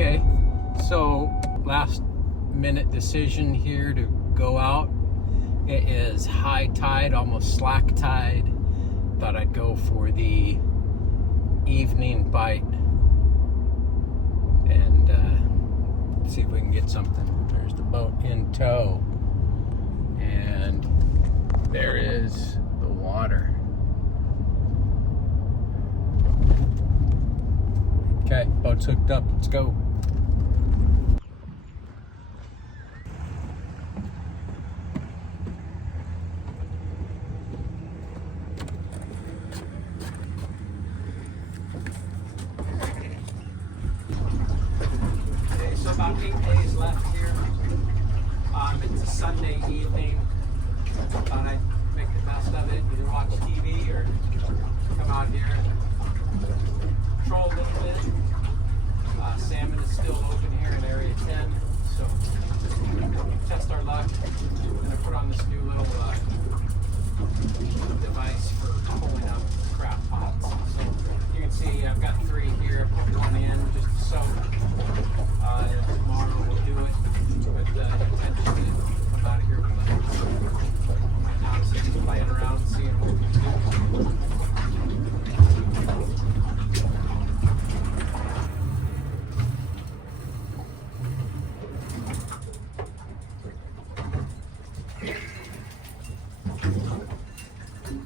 Okay, so last minute decision here to go out. It is high tide, almost slack tide. Thought I'd go for the evening bite and see if we can get something. There's the boat in tow, and there is the water. Okay, boat's hooked up. Let's go. Okay, so about 8 days left here. It's a Sunday evening. Thought I'd make the best of it. Either watch TV or come out here and troll a little bit. Salmon is still open here in Area 10, so just test our luck. I'm going to put on this new little device for pulling up crab pots. So you can see I've got 3 here. Put one in just to soak. Tomorrow we'll do it with the intention to come out of here with it. Right now I'm just playing around and seeing what we can do.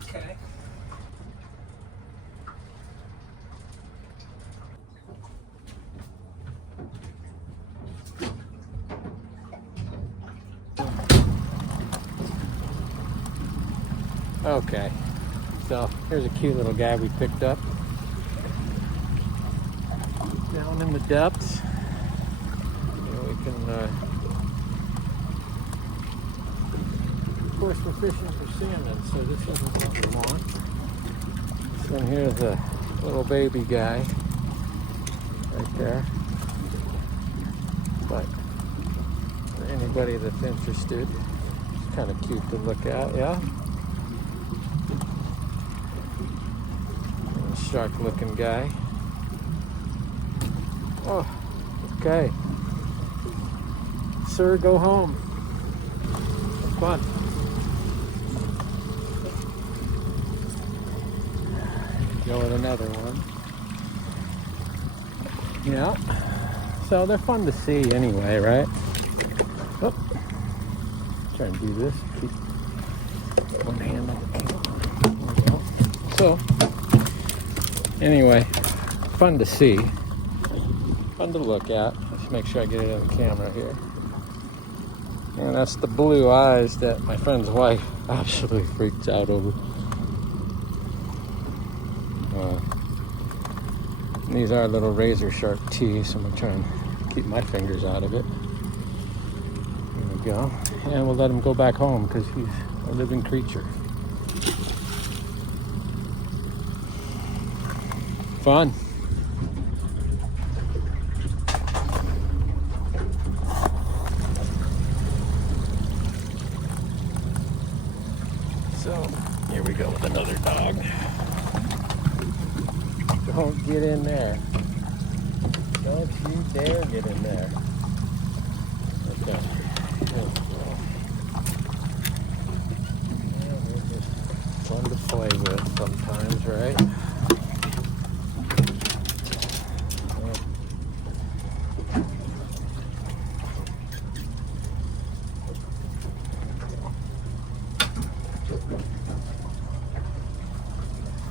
Okay. Okay, so here's a cute little guy we picked up down in the depths. We can, of course, we're fishing for salmon, so this isn't what we want. So here's a little baby guy right there. But for anybody that's interested, it's kind of cute to look at, yeah? Shark looking guy. Oh, okay. Sir, go home. Have fun. Go with another one. Yeah. So they're fun to see anyway, right? Oh. Try and do this. Keep one hand on the camera. There we go. So anyway, fun to see, fun to look at. Let's make sure I get it on the camera here. And that's the blue eyes that my friend's wife absolutely freaks out over. These are little razor sharp teeth, so I'm gonna try and keep my fingers out of it. There we go. And we'll let him go back home because he's a living creature. Fun. So here we go with another dog. Don't get in there. Don't you dare get in there. Okay. Yeah, they're just fun to play with sometimes, right?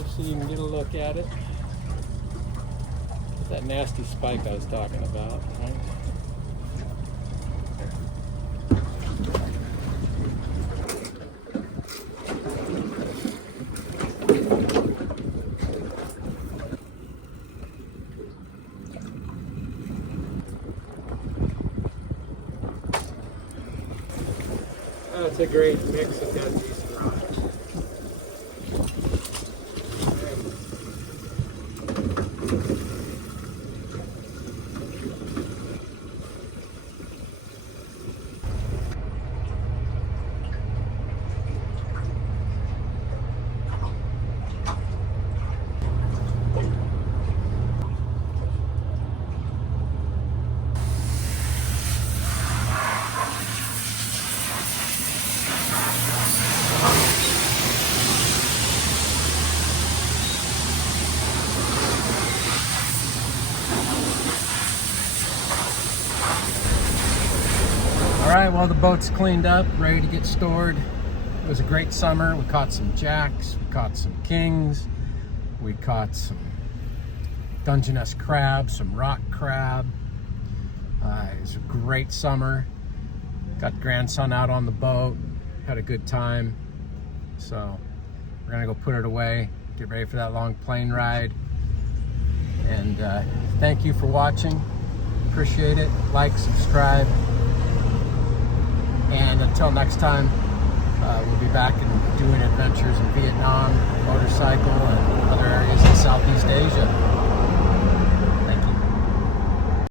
So you can get a look at it. That nasty spike I was talking about, right? Oh, it's a great mix of got decent rocks. right, well, the boat's cleaned up, ready to get stored. It was a great summer. We caught some jacks, we caught some kings, we caught some Dungeness crab, some rock crab. It was a great summer. Got grandson out on the boat, had a good time. So we're gonna go put it away, get ready for that long plane ride. And thank you for watching. Appreciate it. Like, subscribe. And until next time, we'll be back and doing adventures in Vietnam, motorcycle, and other areas in South